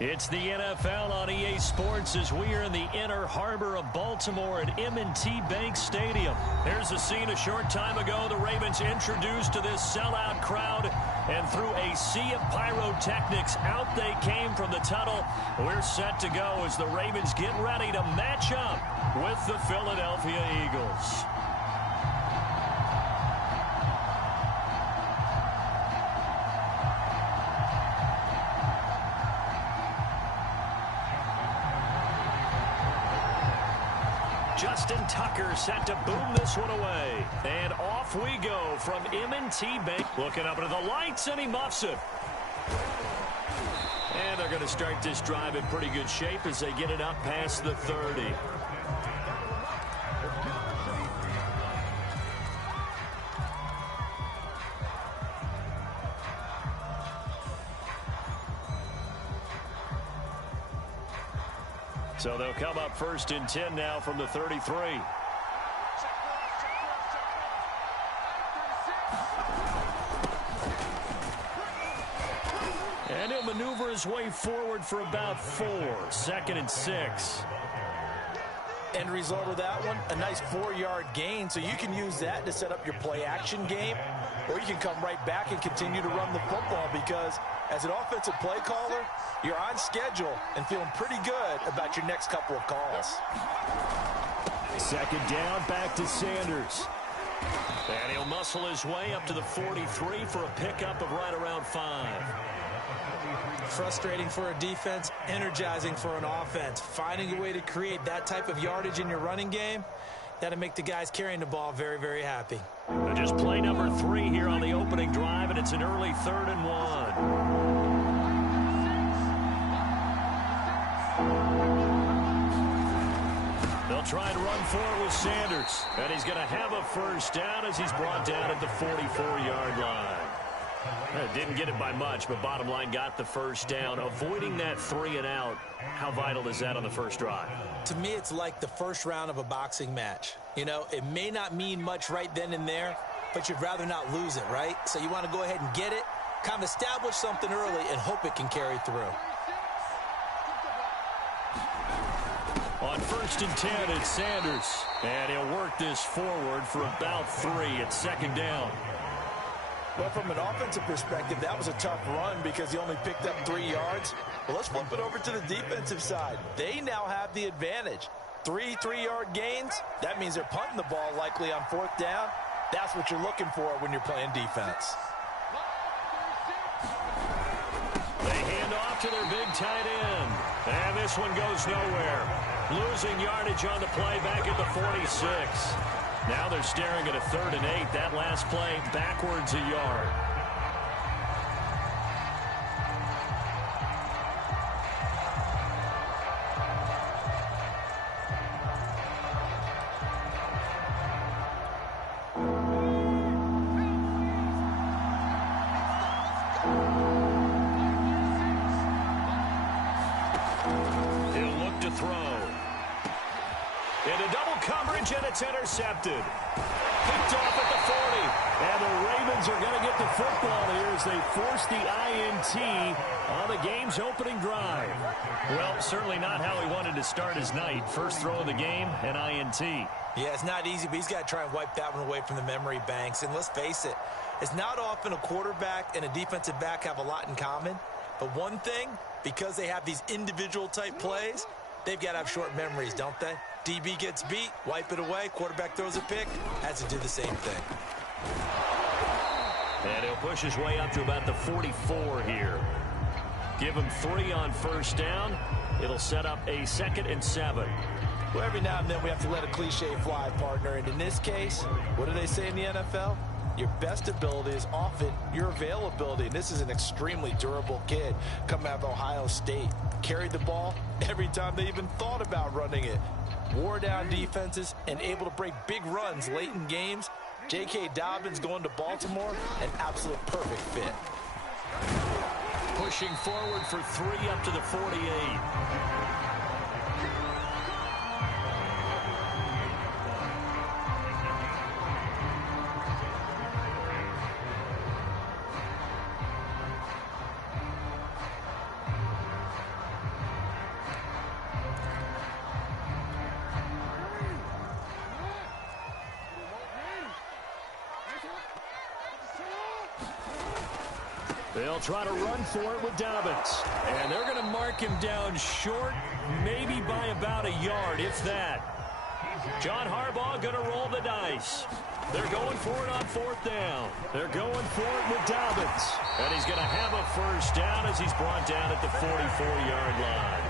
It's the NFL on EA Sports as we are in the inner harbor of Baltimore at M&T Bank Stadium. Here's a scene a short time ago. The Ravens introduced to this sellout crowd, and through a sea of pyrotechnics, out they came from the tunnel. We're set to go as the Ravens get ready to match up with the Philadelphia Eagles. Justin Tucker set to boom this one away. And off we go from M&T Bank. Looking up into the lights, and he muffs it. And they're going to start this drive in pretty good shape as they get it up past the 30. So they'll come up 1st and 10 now from the 33. And he'll maneuver his way forward for about 4. 2nd and 6. End result of that one, a nice 4-yard gain, so you can use that to set up your play-action game, or you can come right back and continue to run the football because as an offensive play caller, you're on schedule and feeling pretty good about your next couple of calls. 2nd down, back to Sanders. And he'll muscle his way up to the 43 for a pickup of right around 5. Frustrating for a defense, energizing for an offense. Finding a way to create that type of yardage in your running game, that'll make the guys carrying the ball very, very happy. Just play number 3 here on the opening drive, and it's an early 3rd and 1. They'll try and run for it with Sanders. And he's going to have a 1st down as he's brought down at the 44-yard line. Didn't get it by much, but bottom line got the 1st down. Avoiding that 3 and out, how vital is that on the first drive? To me, it's like the first round of a boxing match. You know, it may not mean much right then and there, but you'd rather not lose it, right? So you want to go ahead and get it, kind of establish something early, and hope it can carry through. On 1st and 10, it's Sanders. And he'll work this forward for about 3 at 2nd down. Well, from an offensive perspective, that was a tough run because he only picked up 3 yards. Well, let's flip it over to the defensive side. They now have the advantage. 3 3-yard gains, that means they're punting the ball likely on 4th down. That's what you're looking for when you're playing defense. They hand off to their big tight end. And this one goes nowhere. Losing yardage on the play back at the 46. Now they're staring at a 3rd and 8. That last play backwards a yard. He'll look to throw. Into double coverage, and it's intercepted. Picked off at the 40. And the Ravens are going to get the football here as they force the INT on the game's opening drive. Well, certainly not how he wanted to start his night. First throw of the game, an INT. Yeah, it's not easy, but he's got to try and wipe that one away from the memory banks. And let's face it, it's not often a quarterback and a defensive back have a lot in common. But one thing, because they have these individual type plays, they've got to have short memories, don't they? DB gets beat, wipe it away, quarterback throws a pick, has to do the same thing. And he'll push his way up to about the 44 here. Give him 3 on 1st down. It'll set up a 2nd and 7. Well, every now and then we have to let a cliche fly, partner. And in this case, what do they say in the NFL? Your best ability is often your availability. And this is an extremely durable kid coming out of Ohio State. Carried the ball every time they even thought about running it. Wore down defenses and able to break big runs late in games. J.K. Dobbins going to Baltimore, an absolute perfect fit. Pushing forward for 3 up to the 48. They'll try to run for it with Dobbins. And they're going to mark him down short, maybe by about a yard, if that. John Harbaugh going to roll the dice. They're going for it on 4th down. They're going for it with Dobbins. And he's going to have a first down as he's brought down at the 44-yard line.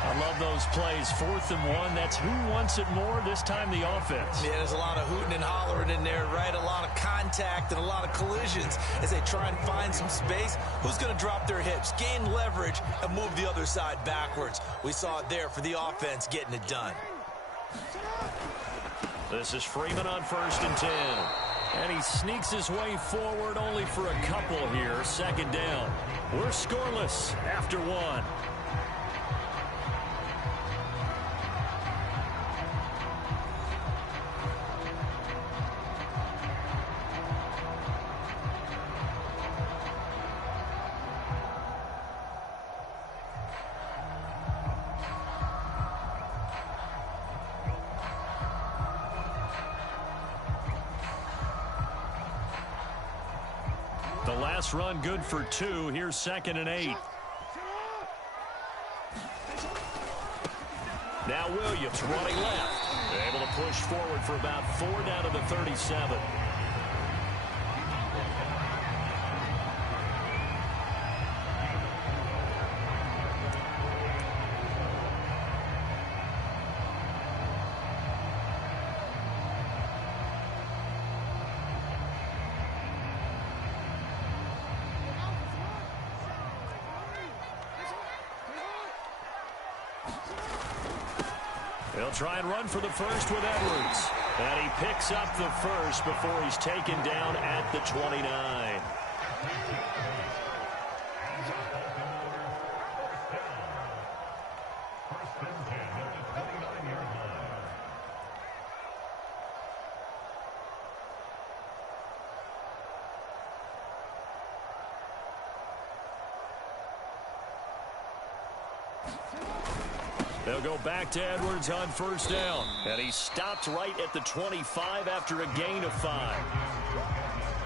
I love those plays. 4th and 1. That's who wants it more, this time the offense. Yeah, there's a lot of hooting and hollering in there, right? A lot of contact and a lot of collisions as they try and find some space. Who's going to drop their hips, gain leverage, and move the other side backwards? We saw it there for the offense getting it done. This is Freeman on 1st and 10. And he sneaks his way forward only for a couple here. 2nd down. We're scoreless after 1. The last run good for 2. Here's 2nd and 8. Now Williams running left. Able to push forward for about 4 down to the 37. He'll try and run for the first with Edwards. And he picks up the first before he's taken down at the 29. They'll go back to Edwards on 1st down. And he stopped right at the 25 after a gain of 5.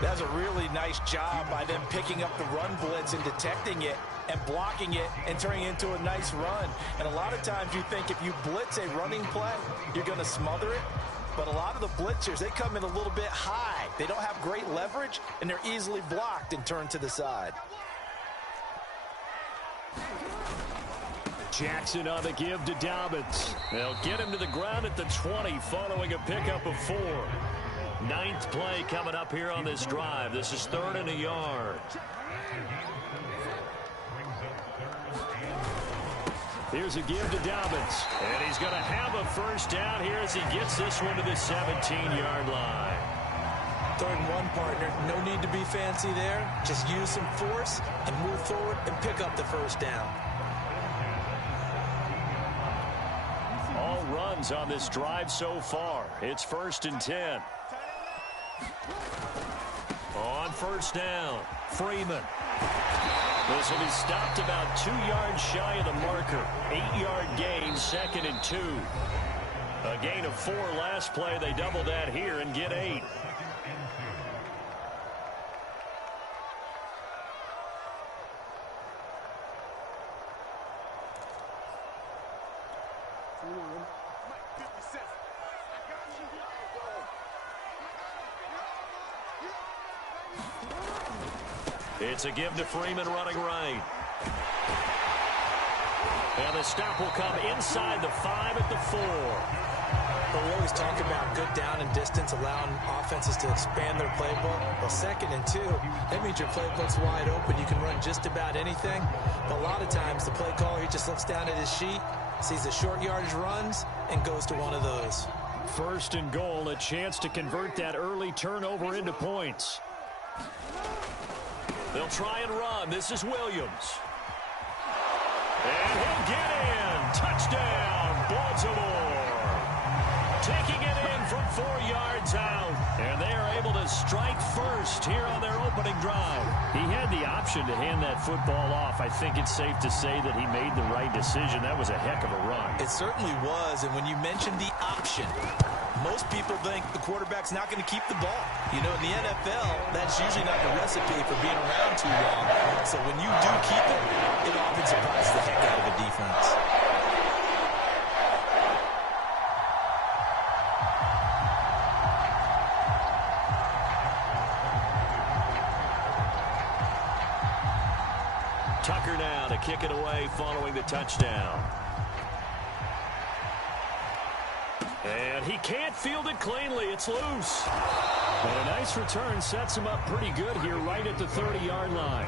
That's a really nice job by them picking up the run blitz and detecting it and blocking it and turning it into a nice run. And a lot of times you think if you blitz a running play, you're going to smother it. But a lot of the blitzers, they come in a little bit high. They don't have great leverage, and they're easily blocked and turned to the side. Jackson on the give to Dobbins. They'll get him to the ground at the 20 following a pickup of 4. 9th play coming up here on this drive. This is 3rd and a yard. Here's a give to Dobbins. And he's going to have a first down here as he gets this one to the 17-yard line. 3rd and 1, partner. No need to be fancy there. Just use some force and move forward and pick up the first down. All runs on this drive so far. It's 1st and 10. On 1st down, Freeman. This will be stopped about 2 yards shy of the marker. 8-yard gain, 2nd and 2. A gain of 4 last play. They double that here and get 8. It's a give to Freeman running right. And the stop will come inside the 5 at the 4. Well, we always talk about good down and distance, allowing offenses to expand their playbook. Well, 2nd and 2, that means your playbook's wide open. You can run just about anything. But a lot of times, the play caller, he just looks down at his sheet, sees the short yardage runs, and goes to one of those. 1st and goal, a chance to convert that early turnover into points. They'll try and run. This is Williams. And he'll get in. Touchdown, Baltimore. Taking it in from 4 yards out. And they are able to strike first here on their opening drive. He had the option to hand that football off. I think it's safe to say that he made the right decision. That was a heck of a run. It certainly was. And when you mentioned the option, Most people think the quarterback's not going to keep the ball. You know, in the NFL, that's usually not the recipe for being around too long. So when you do keep it, it often surprises the heck out of a defense. Tucker now to kick it away following the touchdown. And he can't field it cleanly. It's loose. And a nice return sets him up pretty good here right at the 30-yard line.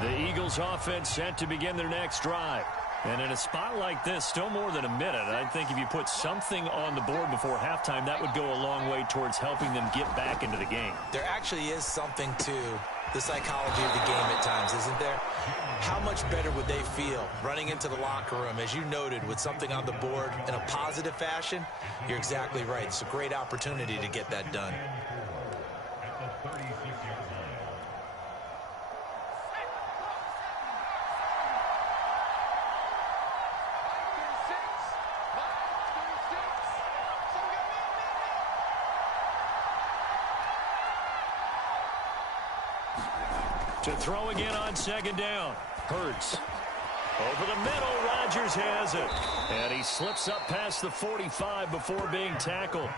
The Eagles offense set to begin their next drive. And in a spot like this, still more than a minute, I think if you put something on the board before halftime, that would go a long way towards helping them get back into the game. There actually is something to the psychology of the game at times, isn't there? How much better would they feel running into the locker room, as you noted, with something on the board in a positive fashion? You're exactly right. It's a great opportunity to get that done. To throw again on second down. Hurts. Over the middle, Rodgers has it. And he slips up past the 45 before being tackled.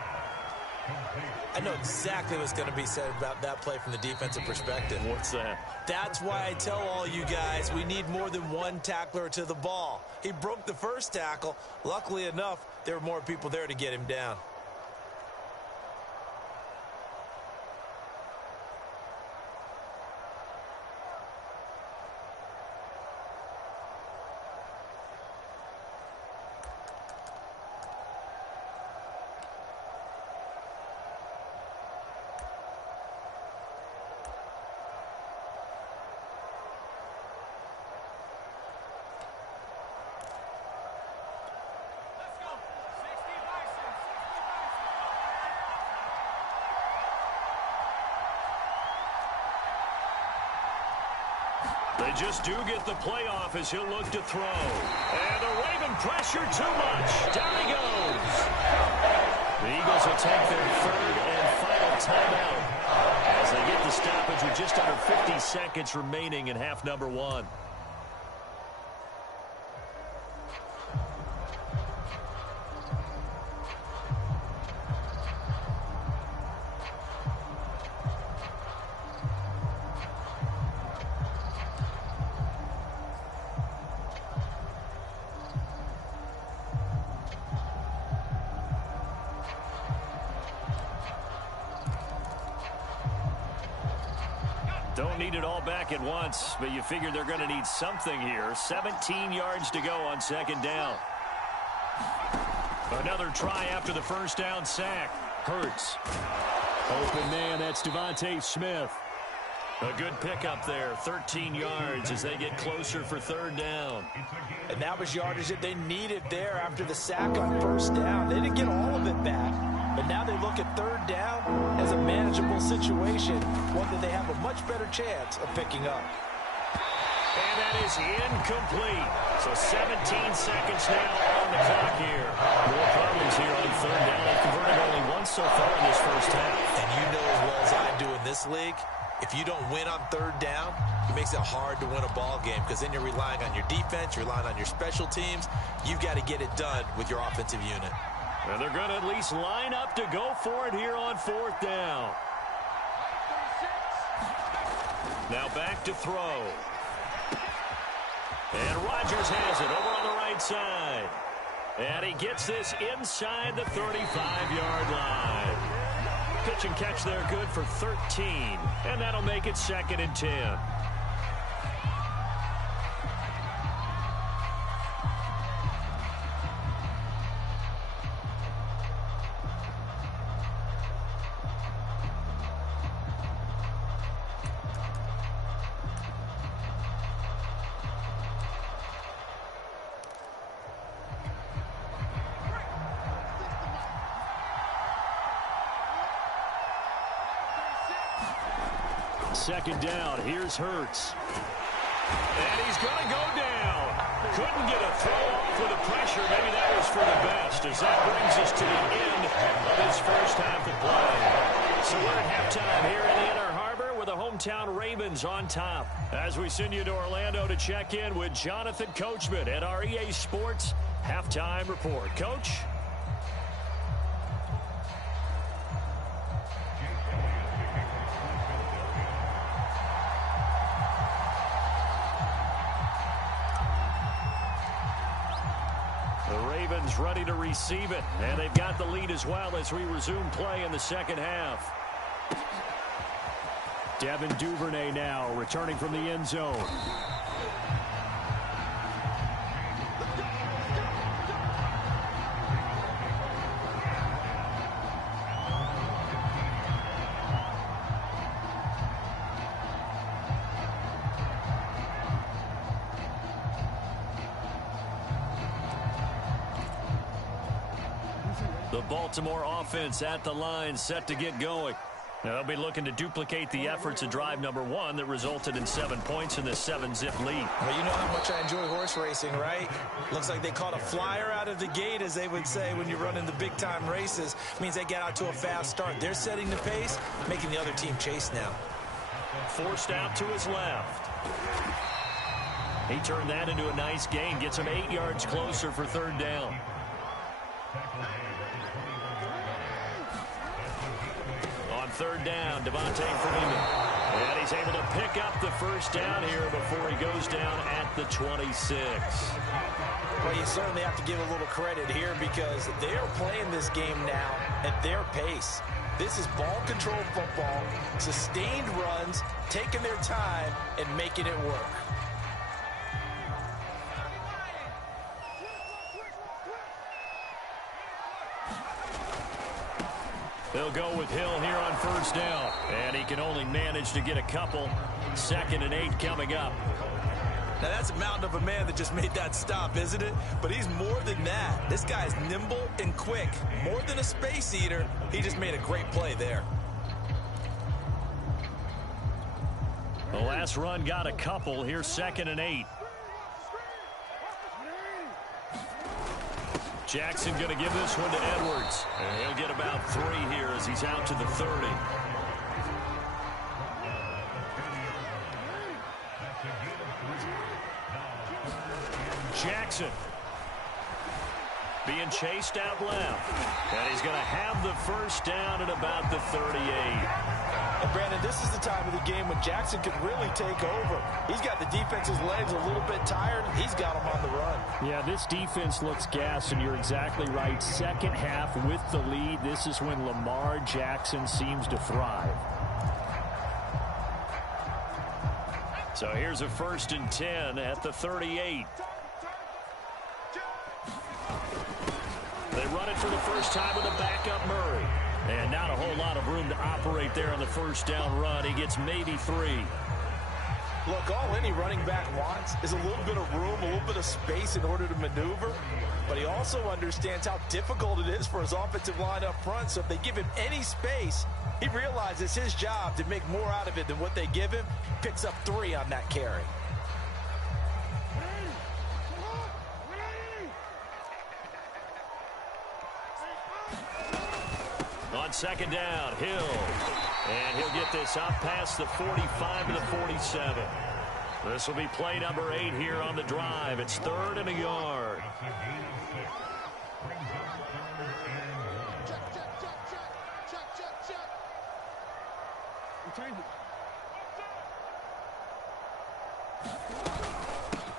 I know exactly what's going to be said about that play from the defensive perspective. What's that? That's why I tell all you guys we need more than one tackler to the ball. He broke the first tackle. Luckily enough, there were more people there to get him down. They just do get the playoff as he'll look to throw. And the Raven pressure too much. Down he goes. The Eagles will take their third and final timeout as they get the stoppage with just under 50 seconds remaining in half number one. Don't need it all back at once, but you figure they're going to need something here. 17 yards to go on second down. Another try after the first down sack. Hurts. Open man, that's Devontae Smith. A good pickup there, 13 yards as they get closer for third down. And that was yardage that they needed there after the sack on first down. They didn't get all of it back, but now they look at third down as a manageable situation, one that they have a much better chance of picking up. And that is incomplete. So 17 seconds now on the clock here. More problems here on third down. They've converted only once so far in this first half. And you know as well as I do in this league, if you don't win on third down, it makes it hard to win a ball game because then you're relying on your defense, you're relying on your special teams. You've got to get it done with your offensive unit. And they're going to at least line up to go for it here on fourth down. Now back to throw. And Rodgers has it over on the right side. And he gets this inside the 35-yard line. Pitch and catch there good for 13. And that'll make it 2nd and 10. Second down, here's Hurts. And he's going to go down. Couldn't get a throw For the pressure, maybe that was for the best, as that brings us to the end of this first half of play. So we're at halftime here in the Inner Harbor with the hometown Ravens on top. As we send you to Orlando to check in with Jonathan Coachman at our EA Sports Halftime Report. Coach? Ready to receive it, and they've got the lead as well as we resume play in the second half. Devin Duvernay now returning from the end zone. The Baltimore offense at the line, set to get going. They'll be looking to duplicate the efforts of drive number 1 that resulted in 7 points in this 7-zip lead. Well, you know how much I enjoy horse racing, right? Looks like they caught a flyer out of the gate, as they would say when you're running the big-time races. Means they get out to a fast start. They're setting the pace, making the other team chase now. Forced out to his left. He turned that into a nice gain, gets him 8 yards closer for third down. Third down, Devontae Freeman. And he's able to pick up the first down here before he goes down at the 26. Well, you certainly have to give a little credit here because they are playing this game now at their pace. This is ball control football, sustained runs, taking their time, and making it work. They'll go with Hill here on first down. And he can only manage to get a couple. 2nd and 8 coming up. Now, that's a mountain of a man that just made that stop, isn't it? But he's more than that. This guy is nimble and quick. More than a space eater, he just made a great play there. The last run got a couple. Here's 2nd and 8. Jackson going to give this one to Edwards. And he'll get about 3 here as he's out to the 30. Jackson being chased out left. And he's going to have the first down at about the 38. And Brandon, this is the time of the game when Jackson could really take over. He's got the defense's legs a little bit tired. He's got them on the run. Yeah, this defense looks gassed, and you're exactly right. Second half with the lead, this is when Lamar Jackson seems to thrive. So here's a 1st and 10 at the 38. They run it for the first time with a backup Murray. And not a whole lot of room to operate there on the first down run. He gets maybe 3. Look, all any running back wants is a little bit of room, a little bit of space in order to maneuver. But he also understands how difficult it is for his offensive line up front. So if they give him any space, he realizes it's his job to make more out of it than what they give him. Picks up 3 on that carry. On 2nd down, Hill. And he'll get this up past the 45 to the 47. This will be play number 8 here on the drive. It's 3rd and a yard.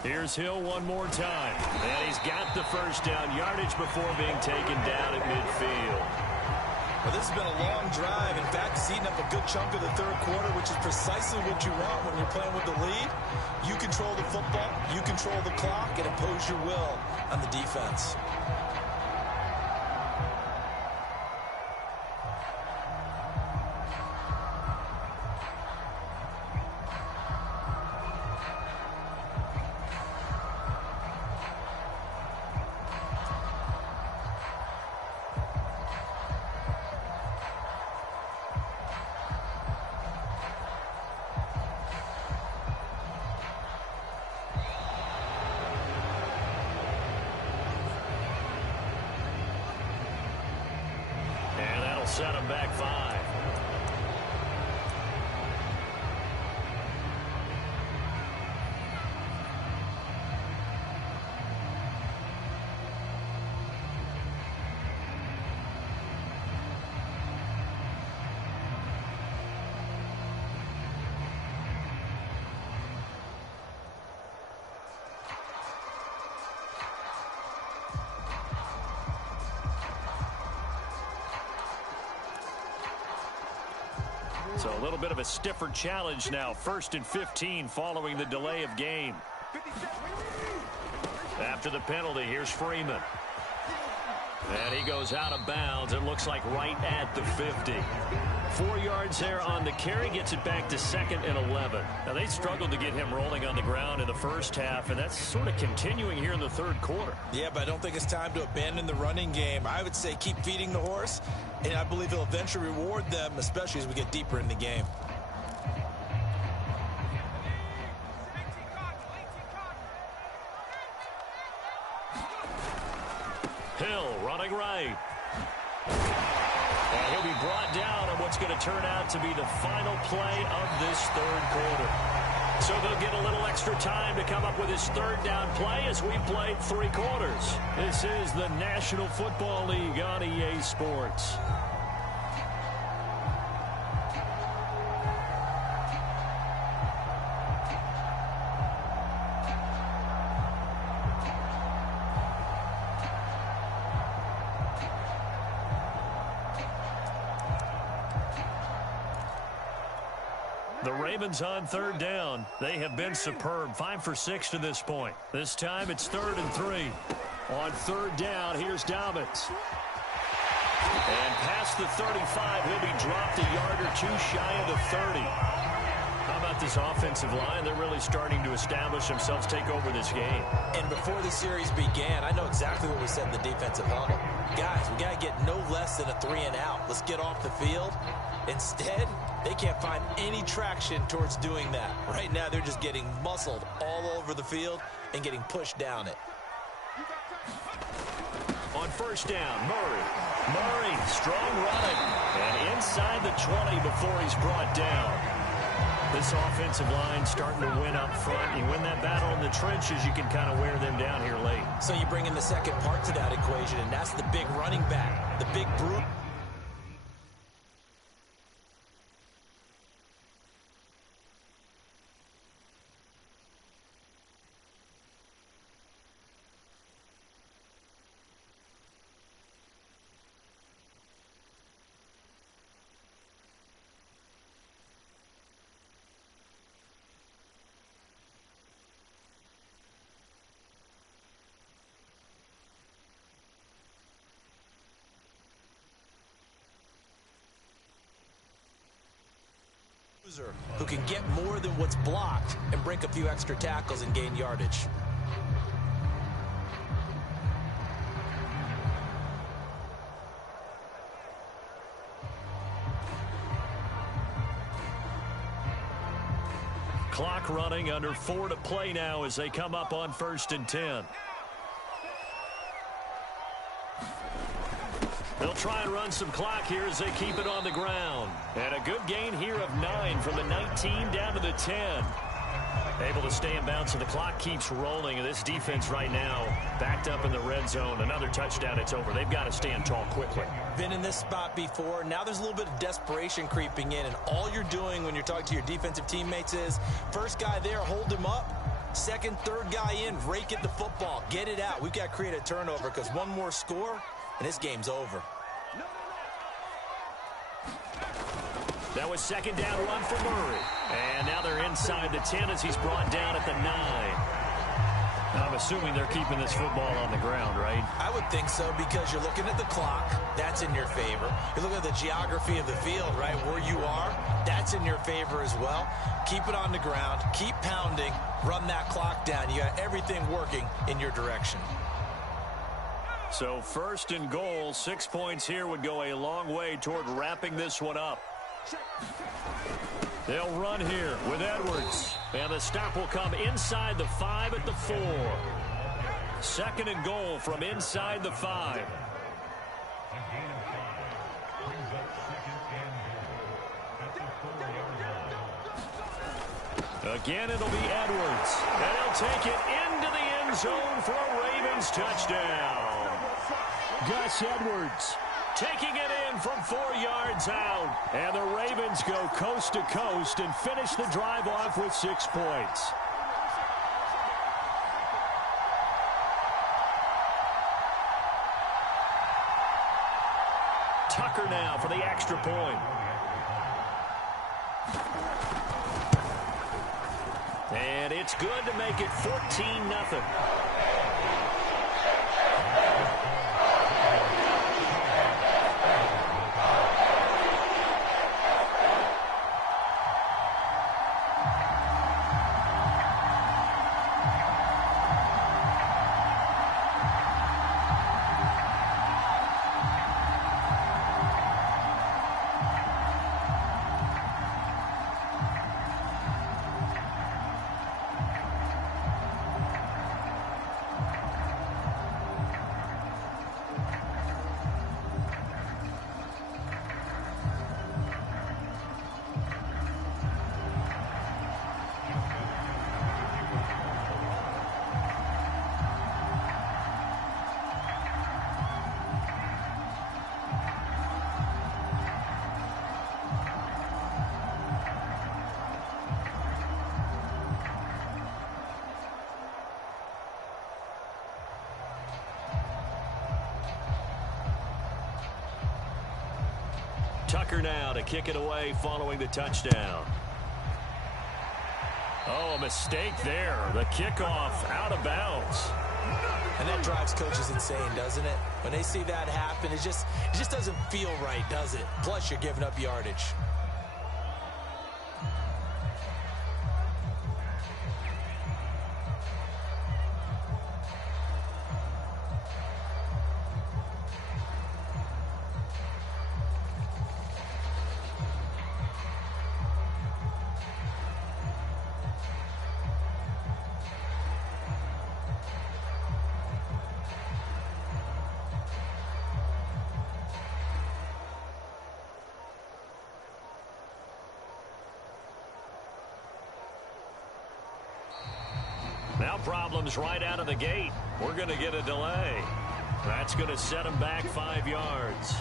Here's Hill one more time. And he's got the first down yardage before being taken down at midfield. Well, this has been a long drive. In fact, it's eating up a good chunk of the third quarter, which is precisely what you want when you're playing with the lead. You control the football, you control the clock, and impose your will on the defense. set him back 5. So a little bit of a stiffer challenge now. 1st and 15 following the delay of game. After the penalty, here's Freeman. And he goes out of bounds. It looks like right at the 50. 4 yards there on the carry. Gets it back to 2nd and 11. Now, they struggled to get him rolling on the ground in the first half, and that's sort of continuing here in the third quarter. Yeah, but I don't think it's time to abandon the running game. I would say keep feeding the horse, and I believe he'll eventually reward them, especially as we get deeper in the game. Hill running right. And he'll be brought down on what's going to turn out to be the final play of this third quarter. So they'll get a little extra time to come up with his third down play as we've played 3 quarters. This is the National Football League on EA Sports. The Ravens on 3rd down. They have been superb. 5 for 6 to this point. This time it's 3rd and 3. On 3rd down, here's Dobbins. And past the 35, he'll be dropped a yard or 2 shy of the 30. How about this offensive line? They're really starting to establish themselves, take over this game. And before the series began, I know exactly what we said in the defensive huddle. Guys, we got to get no less than a 3 and out. Let's get off the field. Instead, they can't find any traction towards doing that. Right now, they're just getting muscled all over the field and getting pushed down it. On 1st down, Murray, strong running. And inside the 20 before he's brought down. This offensive line starting to win up front. You win that battle in the trenches, you can kind of wear them down here late. So you bring in the second part to that equation, and that's the big running back, the big brute. Who can get more than what's blocked and break a few extra tackles and gain yardage. Clock running, under 4 to play now as they come up on 1st and 10. They'll try and run some clock here as they keep it on the ground. And a good gain here of 9 from the 19 down to the 10. Able to stay in bounds, and the clock keeps rolling. And this defense right now backed up in the red zone. Another touchdown, it's over. They've got to stand tall quickly. Been in this spot before. Now there's a little bit of desperation creeping in. And all you're doing when you're talking to your defensive teammates is, first guy there, hold him up. Second, third guy in, rake at the football. Get it out. We've got to create a turnover because one more score, and this game's over. That was 2nd down run for Murray. And now they're inside the 10 as he's brought down at the 9. I'm assuming they're keeping this football on the ground, right? I would think so, because you're looking at the clock. That's in your favor. You're looking at the geography of the field, right? Where you are, that's in your favor as well. Keep it on the ground. Keep pounding. Run that clock down. You got everything working in your direction. So 1st and goal, 6 points here would go a long way toward wrapping this one up. They'll run here with Edwards. And the stop will come inside the 5 at the 4. 2nd and goal from inside the 5. Again, it'll be Edwards. And he'll take it into the end zone for a Ravens touchdown. Gus Edwards taking it in from 4 yards out. And the Ravens go coast to coast and finish the drive off with 6 points. Tucker now for the extra point. And it's good to make it 14-0. Tucker now to kick it away following the touchdown. Oh, a mistake there. The kickoff out of bounds. And that drives coaches insane, doesn't it? When they see that happen, it just doesn't feel right, does it? Plus, you're giving up yardage. Now problems right out of the gate. We're going to get a delay. That's going to set them back 5 yards.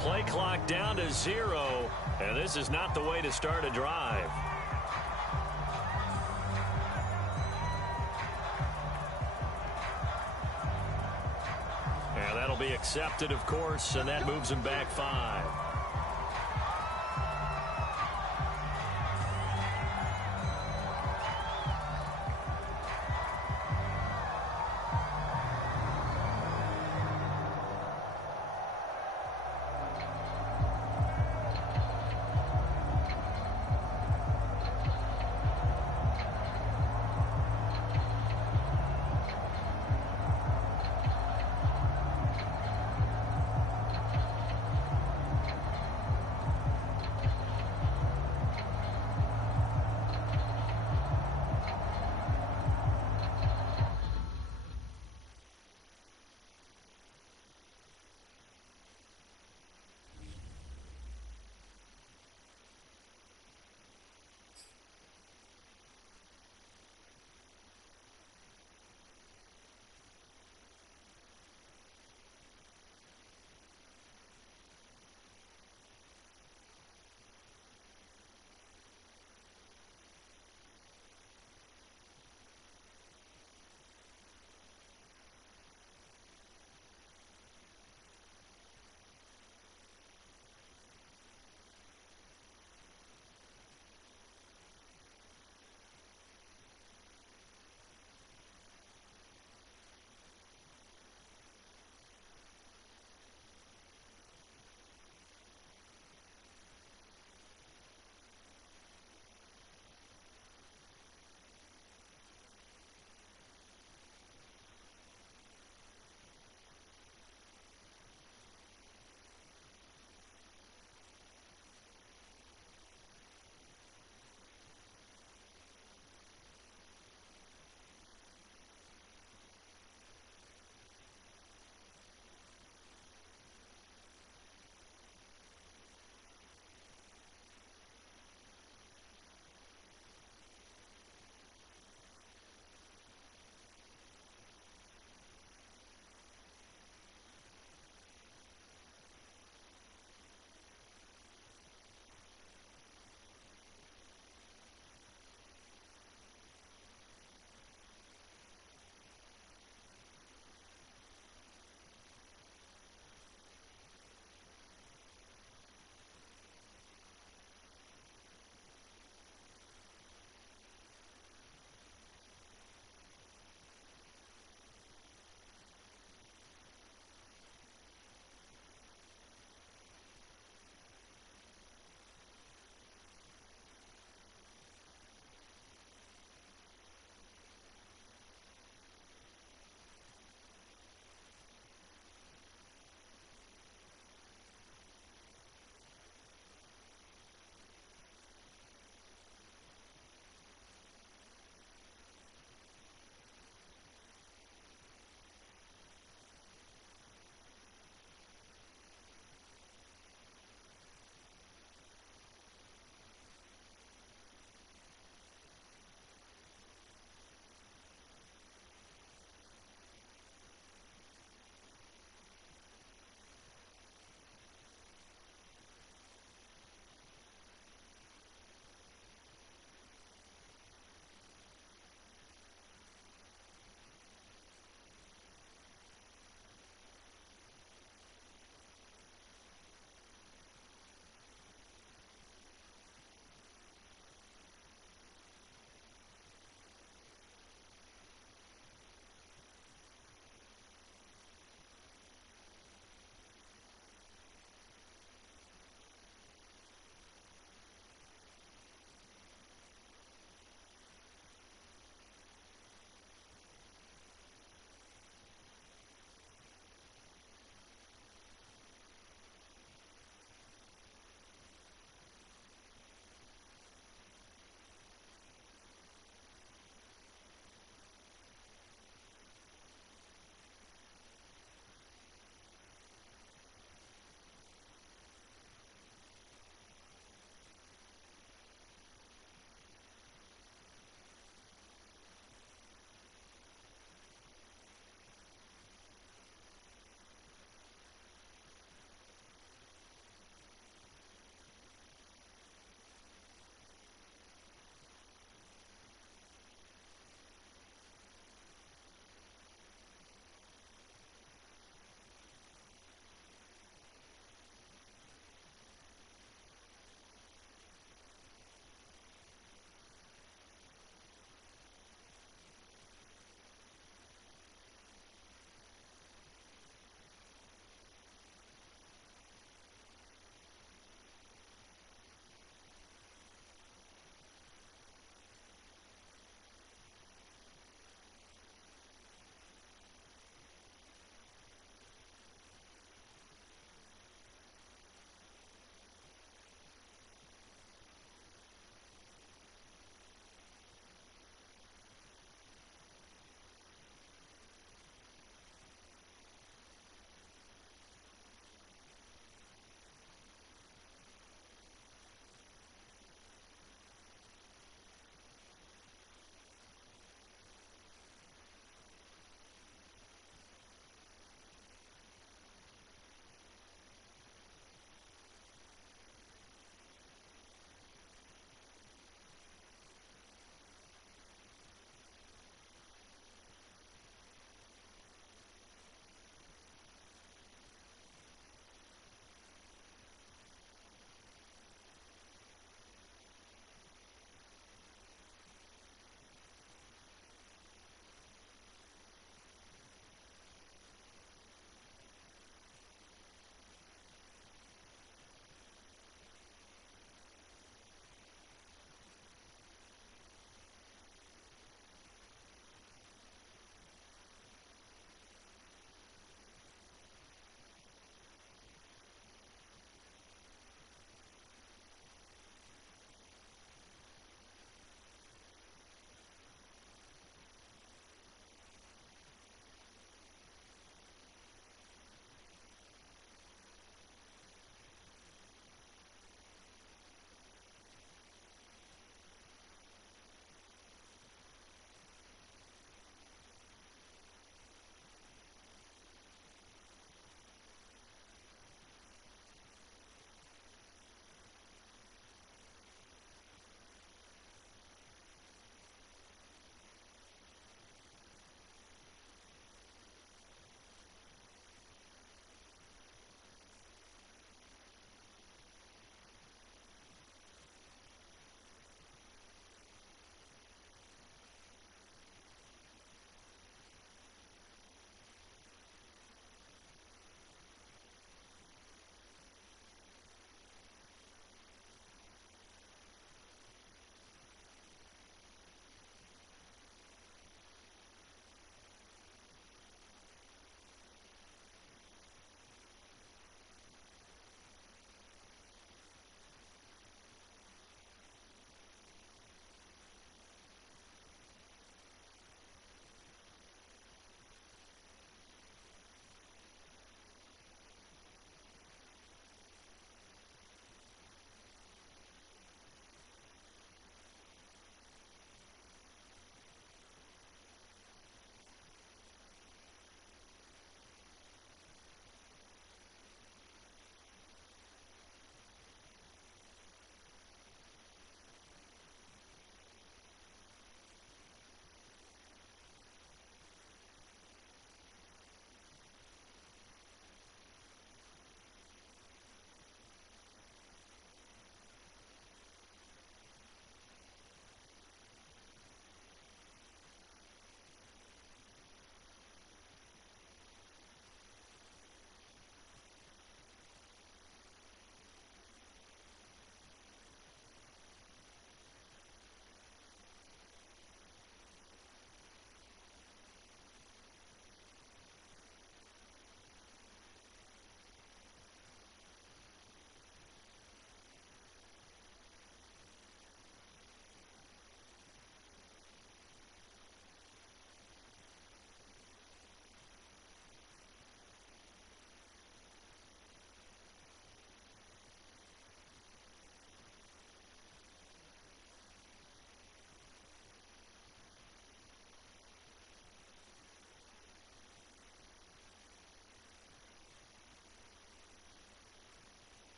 Play clock down to 0, and this is not the way to start a drive. And that'll be accepted, of course, and that moves him back 5.